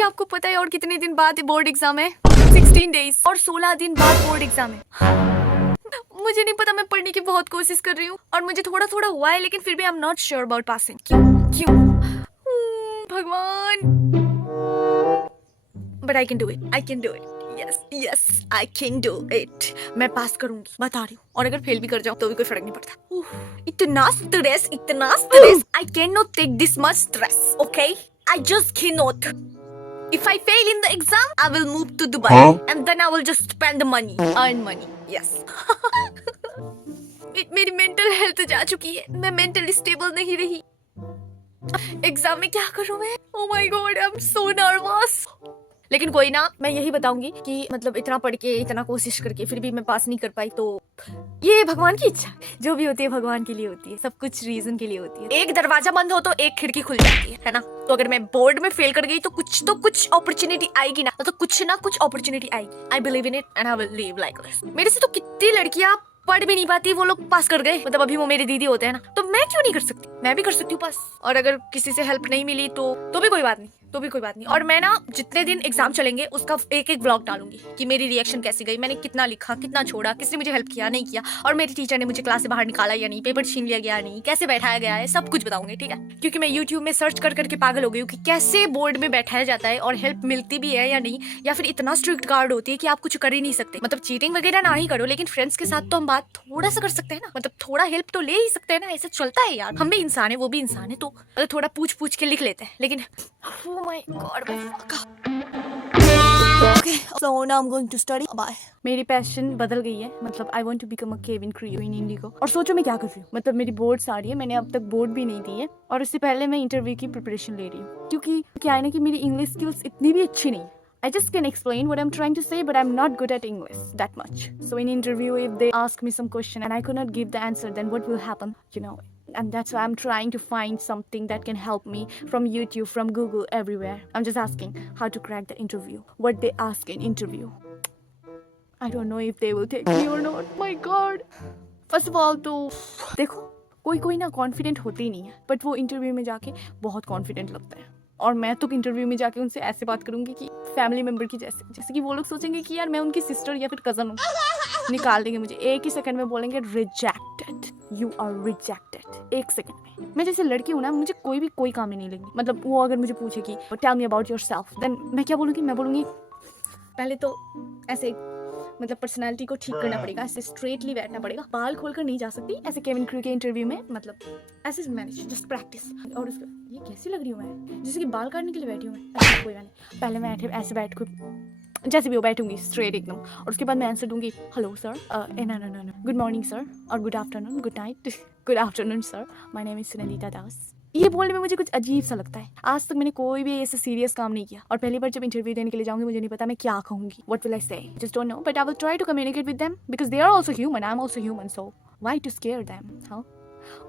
क्या आपको पता है और कितने दिन बाद बोर्ड एग्जाम है? 16 डेज और 16 दिन बाद बोर्ड एग्जाम है। मुझे नहीं पता, मैं पढ़ने की बहुत कोशिश कर रही हूँ और मुझे थोड़ा थोड़ा हुआ है, लेकिन फिर भी I am not sure about passing. क्यों क्यों भगवान, but I can do it, I can do it. Yes yes I can do it. मैं पास करूंगी, बता रही हूँ। और अगर फेल भी कर जाऊँ तो भी कोई फर्क नहीं पड़ता। इतना stress, I can not take this much stress, okay? I just can not. If I fail in the exam, I will move to Dubai, and then I will just spend the money, earn money. Yes. मेरी mental health जा चुकी है, मैं mentally stable नहीं रही। Exam में क्या करूं मैं? Oh my God, I'm so nervous. लेकिन कोई ना, मैं यही बताऊंगी कि मतलब इतना पढ़ के, इतना कोशिश करके फिर भी मैं पास नहीं कर पाई, तो ये भगवान की इच्छा। जो भी होती है भगवान के लिए होती है, सब कुछ रीजन के लिए होती है। एक दरवाजा बंद हो तो एक खिड़की खुल जाती है ना? तो अगर मैं बोर्ड में फेल कर गई तो कुछ अपॉर्चुनिटी आएगी ना, तो कुछ ना कुछ अपॉर्चुनिटी आएगी। I believe in it and I will live like this. मेरे से तो कितनी लड़कियां पढ़ भी नहीं पाती, वो लोग पास कर गए। मतलब अभी वो मेरी दीदी होते हैं ना, तो मैं क्यों नहीं कर सकती? मैं भी कर सकती हूँ पास। और अगर किसी से हेल्प नहीं मिली तो भी कोई बात नहीं, तो भी कोई बात नहीं। और मैं ना जितने दिन एग्जाम चलेंगे उसका एक एक व्लॉग डालूंगी कि मेरी रिएक्शन कैसी गई, मैंने कितना लिखा, कितना छोड़ा, किसने मुझे हेल्प किया, नहीं किया, और मेरी टीचर ने मुझे क्लास से बाहर निकाला या नहीं, पेपर छीन लिया गया नहीं, कैसे बैठाया गया है, सब कुछ बताऊंगी, ठीक है? क्योंकि मैं यूट्यूब में सर्च कर करके पागल हो गई हूँ कि कैसे बोर्ड में बैठाया जाता है और हेल्प मिलती भी है या नहीं, या फिर इतना स्ट्रिक्ट गार्ड होती है कि आप कुछ कर ही नहीं सकते। मतलब चीटिंग वगैरह ना ही करो, लेकिन फ्रेंड्स के साथ तो हम बात थोड़ा सा कर सकते हैं ना, मतलब थोड़ा हेल्प तो ले ही सकते हैं ना। ऐसा चलता है यार, हम भी इंसान है, वो भी इंसान है, तो थोड़ा पूछ पूछ के लिख लेते हैं। लेकिन oh my God, okay, so now I'm going to study. Bye. मेरी पैशन बदल गई है, मतलब I want to become a cabin crew in Indigo। और सोचो मैं क्या कर रही हूँ, मतलब मेरी बोर्ड्स आ रही है, मैंने अब तक बोर्ड भी नहीं दी है, और उससे पहले मैं इंटरव्यू की प्रिपरेशन ले रही हूँ। क्योंकि क्या है ना कि मेरी इंग्लिश स्किल्स इतनी भी अच्छी नहीं। I just can explain what I'm trying to say, but I'm not good at English that much. So in interview, if they ask me some question and I could not give the answer, then what will happen? You know. And that's why I'm trying to find something that can help me from YouTube, from Google, everywhere. I'm just asking how to crack the interview. What they ask in interview. I don't know if they will take me or not. My God. First of all, तो देखो कोई ना confident होते ही नहीं है, but वो interview में जाके बहुत कॉन्फिडेंट लगता है। और मैं तो इंटरव्यू में जाके उनसे ऐसे बात करूंगी कि फैमिली मेंबर की जैसे कि वो लोग सोचेंगे कि यार मैं उनकी सिस्टर या फिर कजन हूँ। निकाल देंगे मुझे, एक ही सेकंड में बोलेंगे रिजेक्टेड, यू आर रिजेक्टेड। एक सेकंड में। मैं जैसे लड़की हूँ ना, मुझे कोई काम ही नहीं लगेगी। मतलब वो अगर मुझे पूछे कि tell me about yourself, then मैं क्या बोलूँगी? मैं बोलूँगी पहले तो ऐसे, मतलब पर्सनालिटी को ठीक करना पड़ेगा, ऐसे स्ट्रेटली बैठना पड़ेगा, बाल खोलकर नहीं जा सकती ऐसे केविन क्रू के इंटरव्यू में, मतलब ऐसे मैनेज, जस्ट प्रैक्टिस। और उसके ये कैसी लग रही हूँ मैं, जैसे कि बाल काटने के लिए बैठी हूँ मैं। अच्छा कोई बात नहीं, पहले मैं ऐसे बैठ कर जैसे भी वो बैठूंगी स्ट्रेट एकदम, और उसके बाद मैं आंसर दूंगी hello sir, no good morning sir, और good afternoon, good night, good afternoon sir, my name is Sunandita Das. ये बोलने में मुझे कुछ अजीब सा लगता है। आज तक मैंने कोई भी ऐसा सीरियस काम नहीं किया, और पहली बार जब इंटरव्यू देने के लिए जाऊंगी मुझे नहीं पता मैं क्या कहूंगी। What will I say? Just don't know, but I will try to communicate with them because they are also human, I am also human, so why to scare them? How?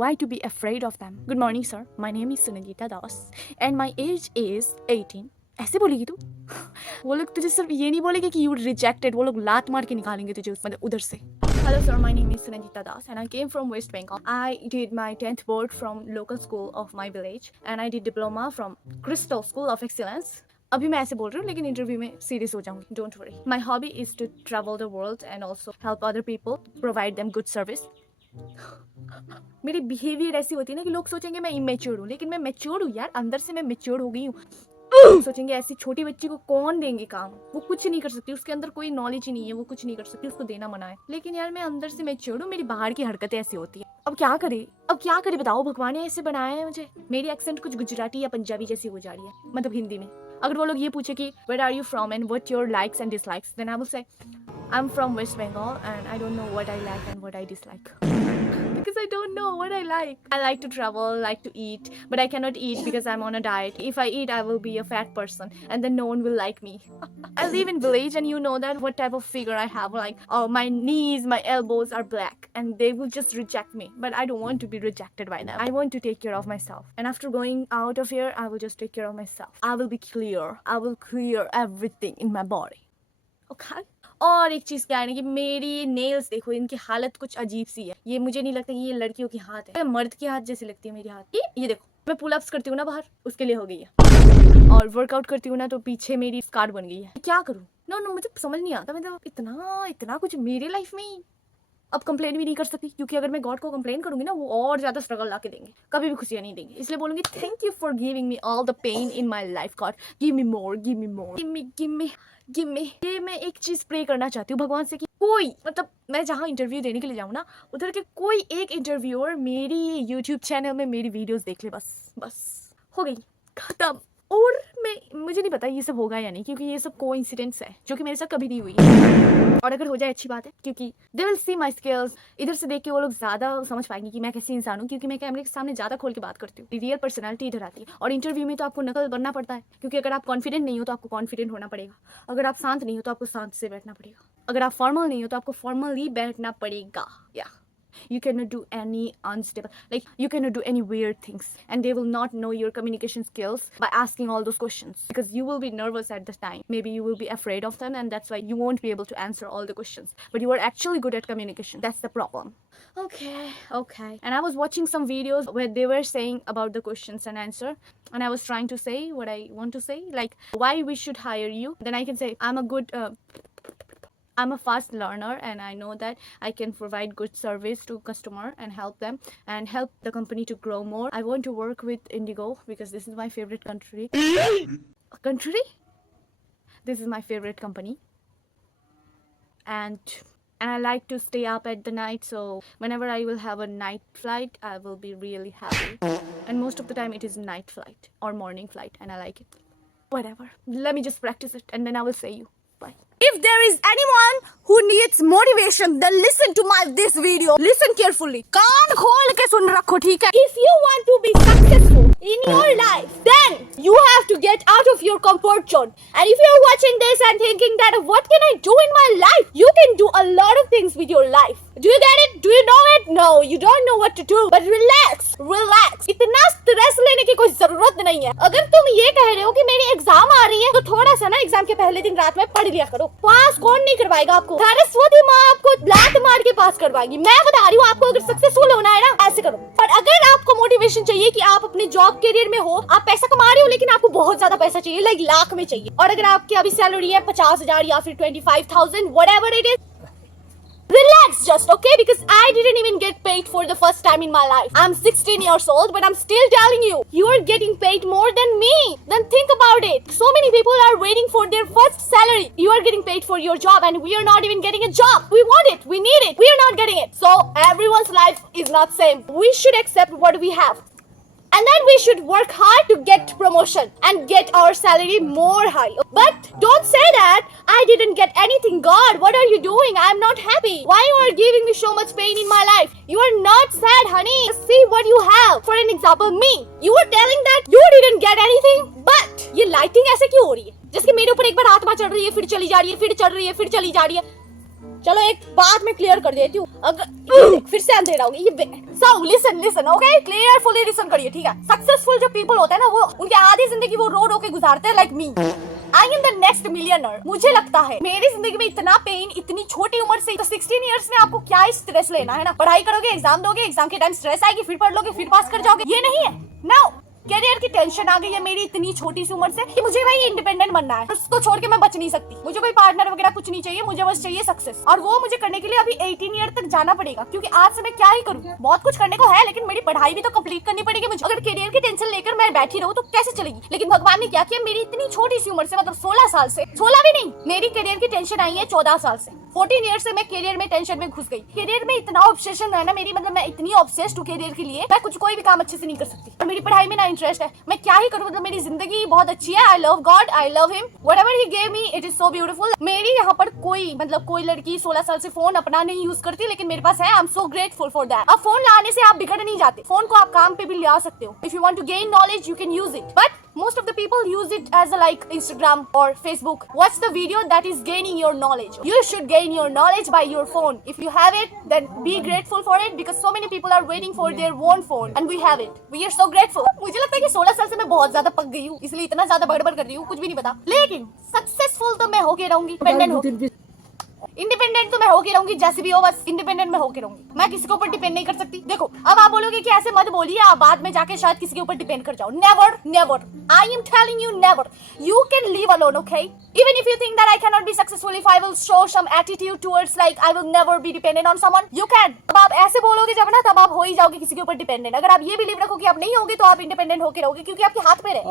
Why to be afraid of them? Good morning, sir. My name is Sunandita Das, and my age is 18. ऐसे बोलेगी तू? वो लोग तुझे सिर्फ ये नहीं बोलेंगे कि you rejected, वो लोग लात मार के निकालेंगे तुझे मतलब उधर से। Hello sir, my name is Sunandita Das and I came from West Bengal. I did my 10th board from local school of my village and I did diploma from Crystal School of Excellence. अभी मैं ऐसे बोल रही हूँ लेकिन interview में serious हो जाऊंगी, don't worry. My hobby is to travel the world and also help other people, provide them good service. मेरी बिहेवियर ऐसी होती है ना कि लोग सोचेंगे मैं इमेच्योर हूँ, लेकिन मैं मैच्योर हूँ यार, अंदर से मैं मैच्योर हो गई हूँ। सोचेंगे ऐसी छोटी बच्ची को कौन देंगे काम, वो कुछ नहीं कर सकती, उसके अंदर कोई नॉलेज ही नहीं है, वो कुछ नहीं कर सकती, उसको देना मना है। लेकिन यार मैं अंदर से मैच्योर हूँ, मेरी बाहर की हरकतें ऐसी होती है। अब क्या करे बताओ, भगवान ने ऐसे बनाया है मुझे। मेरी एक्सेंट कुछ गुजराती या पंजाबी जैसी हो जा रही है, मतलब हिंदी में। अगर वो लोग ये पूछे कि where are you from and what your likes and dislikes, then I will say I'm from West Bengal and I don't know what I like and what I dislike. Because I don't know what I like. I like to travel, like to eat, but I cannot eat because I'm on a diet. If I eat, I will be a fat person and then no one will like me. I live in village and you know that what type of figure I have. Like, my knees, my elbows are black and they will just reject me. But I don't want to be rejected by them. I want to take care of myself. And after going out of here, I will just take care of myself. I will be clear. I will clear everything in my body. Okay? और एक चीज क्या है ना कि मेरी nails देखो, इनकी हालत कुछ अजीब सी है। ये मुझे नहीं लगता कि ये लड़कियों की हाथ है, मर्द की हाथ जैसी लगती है मेरी हाथ। ये देखो, मैं पुल अप्स करती हूँ ना बाहर, उसके लिए हो गई है। और वर्कआउट करती हूँ ना तो पीछे मेरी स्कार बन गई है। क्या करूँ? नो मुझे समझ नहीं आता। मतलब इतना कुछ मेरे लाइफ में अब कंप्लेन भी नहीं कर सकती, क्योंकि अगर मैं गॉड को कंप्लेन करूंगी ना वो और ज्यादा स्ट्रगल ला के देंगे, कभी भी खुशियां नहीं देंगे। इसलिए बोलूंगी thank you for giving me all the pain in my life God, give me more, give me more, give me. ये मैं एक चीज प्रे करना चाहती हूँ भगवान से कि कोई, मतलब मैं जहाँ इंटरव्यू देने के लिए जाऊँ ना उधर के कोई एक इंटरव्यूअर मेरी यूट्यूब चैनल में मेरी वीडियोस देख ले, बस हो गई, खत्म। और मुझे नहीं पता ये सब होगा या नहीं, क्योंकि ये सब कोइंसिडेंस है जो कि मेरे साथ कभी नहीं हुई है। और अगर हो जाए अच्छी बात है, क्योंकि they will see my skills. इधर से देख के वो लोग ज्यादा समझ पाएंगे कि मैं कैसी इंसान हूँ, क्योंकि मैं कैमरे के सामने ज्यादा खोल के बात करती हूँ। रियल पर्सनैलिटी इधर आती है। और इंटरव्यू में तो आपको नकल बनना पड़ता है, क्योंकि अगर आप कॉन्फिडेंट नहीं हो तो आपको कॉन्फिडेंट होना पड़ेगा, अगर आप शांत नहीं हो तो आपको शांत से बैठना पड़ेगा, अगर आप फॉर्मल नहीं हो तो आपको फॉर्मली बैठना पड़ेगा। या you cannot do any unstable, like you cannot do any weird things, and they will not know your communication skills by asking all those questions, because you will be nervous at the time. Maybe you will be afraid of them, and that's why you won't be able to answer all the questions, but you are actually good at communication. That's the problem. Okay. And I was watching some videos where they were saying about the questions and answer, and I was trying to say what I want to say, like why we should hire you. Then I can say I'm a fast learner, and I know that I can provide good service to customer and help them and help the company to grow more. I want to work with Indigo because this is my favorite country. This is my favorite company, and I like to stay up at the night, so whenever I will have a night flight I will be really happy, and most of the time it is night flight or morning flight, and I like it. Whatever, let me just practice it and then I will say you bye. If there is anyone who needs motivation, then listen to this video. Listen carefully. कान खोल के सुन रखो, ठीक है? If you want to be successful in your life, then you have to get out of your comfort zone. And if you're watching this and thinking that what can I do in my life? You can do a lot of things with your life. Do you get it? Do you know it? No, you don't know what to do. But relax. इतना stress लेने की कोई जरूरत नहीं है। अगर तुम ये कह रहे हो कि मेरी एग्जाम आ रही है तो थोड़ा सा ना एग्जाम के पहले दिन रात में पढ़ लिया करो। पास कौन नहीं करवाएगा आपको? सरस्वती माँ आपको लात मार के पास करवाएगी। मैं बता रही हूँ आपको, अगर सक्सेसफुल होना है ना ऐसे करो। और अगर आपको मोटिवेशन चाहिए कि आप अपने जॉब करियर में हो, आप पैसा कमा रहे हो लेकिन आपको बहुत ज्यादा पैसा चाहिए, लाइक लाख में चाहिए, और अगर आपकी अभी सैलरी है 50,000 या फिर 25,000, whatever it is, relax just, okay? Because I didn't even get paid for the first time in my life. I'm 16 years old, but I'm still telling you, you're getting paid more than me. Then think about it. So many people are waiting for their first salary. You are getting paid for your job and we are not even getting a job. We want it. We need it. We are not getting it. So everyone's life is not same. We should accept what we have. And then we should work hard to get promotion and get our salary more high. But don't say that I didn't get anything. God, what are you doing? I'm not happy. Why you are giving me so much pain in my life? You are not sad, honey. See what you have. For an example, me. You were telling that you didn't get anything. But ये lighting ऐसे क्यों हो रही है? जिसके मेरे ऊपर एक बार आत्मा चढ़ रही है, फिर चली जा रही है, फिर चढ़ रही है, फिर चली जा रही है। चलो एक बात मैं क्लियर कर देती हूँ, अगर फिर से अंधेरा होगी ये। So listen, okay? Clearfully listen करिए, ठीक है? सक्सेसफुल जो पीपल होते हैं ना, वो उनकी आधी जिंदगी वो रो के गुजारते हैं, like me. I am the next millionaire. मुझे लगता है मेरी जिंदगी में इतना पेन इतनी छोटी उम्र से, तो 16 इयर्स में आपको क्या स्ट्रेस लेना है ना? पढ़ाई करोगे, एग्जाम दोगे, एग्जाम के टाइम स्ट्रेस आएगी, फिर पढ़ लोगे, फिर पास कर जाओगे, ये नहीं है। Now कैरियर की टेंशन आ गई है मेरी इतनी छोटी सी उम्र से कि मुझे भाई इंडिपेंडेंट बनना है, उसको छोड़ के मैं बच नहीं सकती। मुझे कोई पार्टनर वगैरह कुछ नहीं चाहिए, मुझे बस चाहिए सक्सेस, और वो मुझे करने के लिए अभी 18 ईयर तक जाना पड़ेगा, क्योंकि आज से मैं क्या ही करूँ, बहुत कुछ करने को है, लेकिन मेरी पढ़ाई भी तो कंप्लीट करनी पड़ेगी मुझे। अगर कैरियर की टेंशन लेकर मैं बैठी रहूँ तो कैसे चलेगी? लेकिन भगवान ने क्या किया, मेरी इतनी छोटी सी उम्र से, मतलब 16 साल से, 16 भी नहीं, मेरी कैरियर की टेंशन आई है 14 साल से। 14 ईयर से मैं कैरियर में टेंशन में घुस गई। कैरियर में इतना ऑब्सेशन है ना मेरी, मतलब मैं इतनी ऑब्सेस्ड हूँ कैरियर के लिए, मैं कोई भी काम अच्छे से नहीं कर सकती, और मेरी पढ़ाई में ना इंटरेस्ट है। मैं क्या ही करूँ, मतलब मेरी जिंदगी बहुत अच्छी है। I love God, I love him, whatever he gave me, it is so beautiful. मेरी यहाँ पर कोई लड़की 16 साल से फोन अपना नहीं यूज करती, लेकिन मेरे पास है। I am so grateful for that. अब फोन लाने से आप बिगड़ नहीं जाते, फोन को आप काम पे भी ला सकते हो। If you want to gain knowledge you can use it, but most of the people use it as a like Instagram or Facebook. Watch the video that is gaining your knowledge. You should gain your knowledge by your phone. If you have it, then be grateful for it, because so many people are waiting for their own phone and we have it. We are so grateful. मुझे लगता है कि 16 साल से मैं बहुत ज्यादा पक गई हूँ, इसलिए इतना ज्यादा बड़बड़ कर रही हूँ, कुछ भी नहीं पता। लेकिन सक्सेसफुल तो मैं होके रहूंगी, इंडिपेंडेंट हो। इंडिपेंडेंट तो मैं होके रहूंगी, जैसे भी हो बस इंडिपेंडेंट मैं होके रहूंगी। मैं किसी के ऊपर डिपेंड नहीं कर सकती। देखो अब आप बोलोगे कि ऐसे मत बोलिए, आप बाद में जाके शायद किसी के ऊपर डिपेंड कर जाओ। Never never, I am telling you never. You can leave alone, okay? Even if you think that I cannot be successful if I will show some attitude towards like I will never be dependent on someone, you can। अब आप ऐसे बोलोगे जब ना, तब आप हो ही जाओगे किसी के ऊपर डिपेंडेंट। अगर आप ये बिलीव रखो कि आप नहीं होगे तो आप इंडिपेंडेंट होके रहोगे, क्योंकि आपके हाथ में है।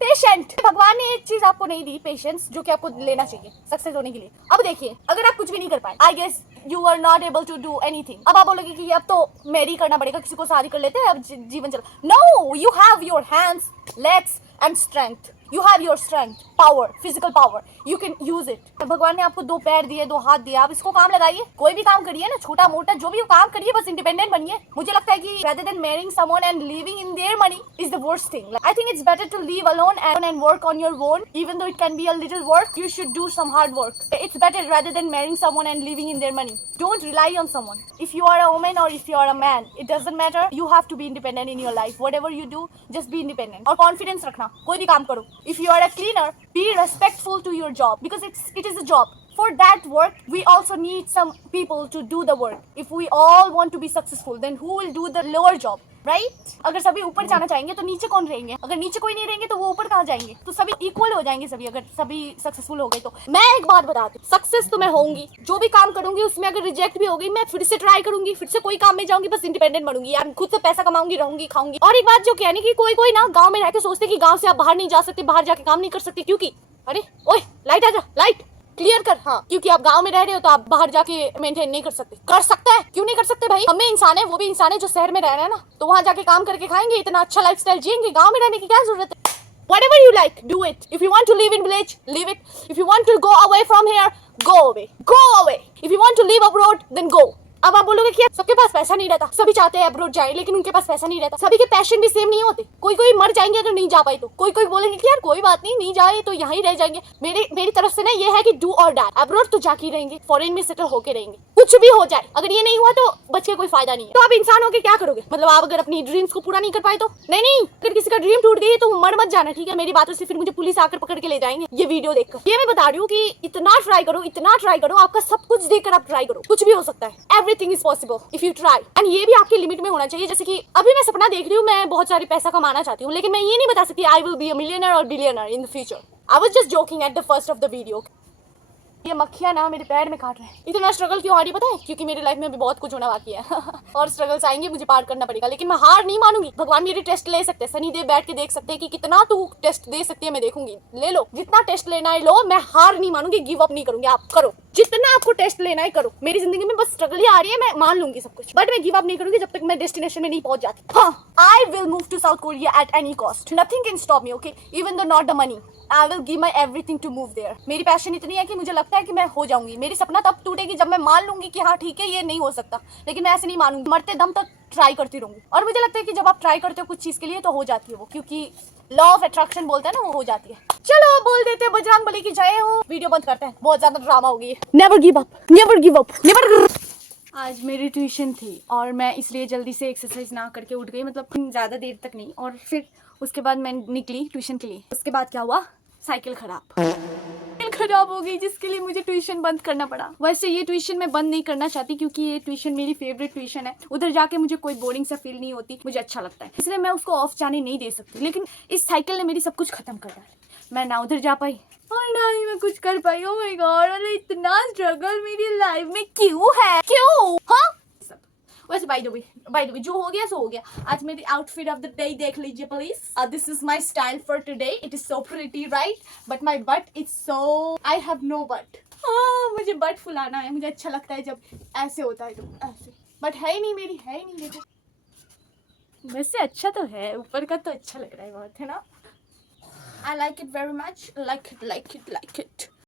पेशेंट, भगवान ने एक चीज आपको नहीं दी, पेशेंस, जो कि आपको लेना चाहिए सक्सेस होने के लिए। अब देखिए, अगर आप कुछ भी नहीं कर पाए, I guess you are not able to do anything. अब आप बोलोगे कि अब तो मैरी करना पड़ेगा, किसी को शादी कर लेते हैं, अब जीवन चला। No, you have your hands, legs and strength. You have your strength, power, physical power, you can use it. भगवान ने आपको 2 पैर दिए, 2 हाथ दिए, आप इसको काम लगाइए। कोई भी काम करिए ना, छोटा मोटा जो भी काम करिए, बस इंडिपेंडेंट बनिए। मुझे लगता है कि rather than marrying someone and living in their money is the worst thing. Like, I think it's better to live alone and work on your own, even though it can be a little work. You should do some hard work. It's better rather than marrying someone and living in their money. Don't rely on someone. If you are a woman or if you are a man, it doesn't matter. You have to be independent in your life. Whatever you do, just be independent. और confidence रखना, कोई भी काम करो। If you are a cleaner, be respectful to your job because it is a job. For that work, we also need some people to do the work. If we all want to be successful, then who will do the lower job? Right? अगर सभी ऊपर जाना चाहेंगे तो नीचे कौन रहेंगे? अगर नीचे कोई नहीं रहेंगे तो वो ऊपर कहाँ जाएंगे? तो सभी इक्वल हो जाएंगे सभी, अगर सभी सक्सेसफुल हो गए तो। मैं एक बात बताती हूँ, सक्सेस तो मैं होंगी, जो भी काम करूंगी उसमें अगर रिजेक्ट भी हो गई, मैं फिर से ट्राई करूंगी, फिर से कोई काम में जाऊंगी, बस इंडिपेंडेंट बनूंगी यार, खुद से पैसा कमाऊंगी, रहूंगी, खाऊंगी। और एक बात जो कहनी कि कोई ना गाँव में रह के सोचते कि गाँव से आप बाहर नहीं जा सकते, बाहर जाके काम नहीं कर सकते, क्योंकि अरे ओए लाइट आ जा, लाइट क्लियर कर। हाँ, क्योंकि आप गांव में रह रहे हो तो आप बाहर जाके मेंटेन नहीं कर सकते। कर सकता है, क्यों नहीं कर सकते भाई? हम भी इंसान है, वो भी इंसान है जो शहर में रह रहे हैं ना, तो वहां जाके काम करके खाएंगे, इतना अच्छा लाइफस्टाइल जिएंगे। गांव में रहने की क्या जरूरत है? Whatever you like, do it. If you want to live in village, live it. If you want to go away from here, go away. Go away. If you want to live abroad, then go. अब आप बोलोगे कि सबके पास पैसा नहीं रहता, सभी चाहते हैं अब्रॉड जाए, लेकिन उनके पास पैसा नहीं रहता। सभी के पैशन भी सेम नहीं होते। कोई मर जाएंगे अगर नहीं जा पाए तो, कोई बोलेंगे कि यार कोई बात नहीं जाए तो यहाँ ही रह जाएंगे। मेरी तरफ से ना ये है कि डू और डाई। अब्रॉड तो जाके रहेंगे, फॉरेन में सेटल होके रहेंगे, कुछ भी हो जाए। अगर ये नहीं हुआ तो बच के कोई फायदा नहीं है। तो आप इंसान होके क्या करोगे? मतलब आप अगर अपनी ड्रीम्स को पूरा नहीं कर पाए तो? नहीं, अगर किसी का ड्रीम टूट गई तो मर मत जाना, ठीक है? मेरी बातों से फिर मुझे पुलिस आकर पकड़ के ले जाएंगे ये वीडियो देखकर। ये मैं बता रही हूँ कि इतना ट्राई करो, आपका सब कुछ देखकर आप ट्राई करो, कुछ भी हो सकता है। Everything is possible if you try, and ये भी आपके लिमिट में होना चाहिए। जैसे कि अभी मैं सपना देख रही हूँ, मैं बहुत सारी पैसा कमाना चाहती हूँ, लेकिन मैं ये नहीं बता सकती I will be a millionaire और billionaire in the future. I was just joking at the first of the video. ये मक्खियाँ ना मेरे पैर में काट रहे हैं। इतना स्ट्रगल क्यों आ रही है पता है? क्योंकि मेरी लाइफ में भी बहुत कुछ होना बाकी है और स्ट्रगल्स आएंगे, मुझे पार करना पड़ेगा, लेकिन मैं हार नहीं मानूंगी। भगवान मेरी टेस्ट ले सकते हैं, सनी देव बैठ के देख सकते हैं कि कितना तू टेस्ट दे सकती है, मैं देखूंगी। ले लो जितना टेस्ट लेना है लो, मैं हार नहीं मानूंगी, गिव अप नहीं करूंगी। आप करो जितना आपको टेस्ट लेना है, करो। मेरी जिंदगी में बस स्ट्रगल ही आ रही है, मैं मान लूंगी सब कुछ, बट मैं गिव अप नहीं करूंगी जब तक मैं डेस्टिनेशन में नहीं पहुंच जाती। हाँ, I will move to South Korea at any cost, nothing can stop me, okay? Even though not the money, I will give my everything to move there. मेरी पैशन इतनी है कि मुझे लगता है कि मैं हो जाऊंगी। मेरी सपना तब टूटेगी जब मैं मान लूंगी कि हाँ ठीक है ये नहीं हो सकता, लेकिन मैं ऐसे नहीं मानूंगी, मरते दम तक ट्राई करती रहूंगी। और मुझे लगता है कि जब आप ट्राई करते हो कुछ चीज के लिए तो हो जाती है वो, क्योंकि लॉ ऑफ अट्रैक्शन बोलते हैं ना, वो हो जाती है। चलो बोल देते हैं बजरंग बली की जय हो। वीडियो बंद करते हैं, बहुत ज्यादा ड्रामा हो गई। Never give up, never give up, never. आज मेरी ट्यूशन थी और मैं इसलिए जल्दी से एक्सरसाइज ना करके उठ गई, मतलब ज़्यादा देर तक नहीं। और फिर उसके बाद मैं निकली ट्यूशन के लिए। उसके बाद क्या हुआ? साइकिल खराब हो गई, जिसके लिए मुझे ट्यूशन बंद करना पड़ा। वैसे ये ट्यूशन मैं बंद नहीं करना चाहती, क्योंकि ये ट्यूशन मेरी फेवरेट ट्यूशन है। उधर जाके मुझे कोई बोरिंग सा फील नहीं होती, मुझे अच्छा लगता है, इसलिए मैं उसको ऑफ जाने नहीं दे सकती। लेकिन इस साइकिल ने मेरी सब कुछ खत्म कर डाला। मैं ना उधर जा पाई और ना ही मैं कुछ कर पाई। ओह माय गॉड, इतना स्ट्रगल मेरी लाइफ में क्यों है? क्यों? हाँ, वैसे बाय द वे जो हो गया सो हो गया। आज मेरी आउटफिट ऑफ द डे देख लीजिए please. This is my style for today. It is so pretty right, but my butt is so, I have no butt. मुझे बट फुलाना है, मुझे अच्छा लगता है जब ऐसे होता है, तो ऐसे। बट है ही नहीं मेरी, है ही नहीं। देखो वैसे अच्छा तो है, ऊपर का तो अच्छा लग रहा है बहुत, है ना? I like it very much, like it.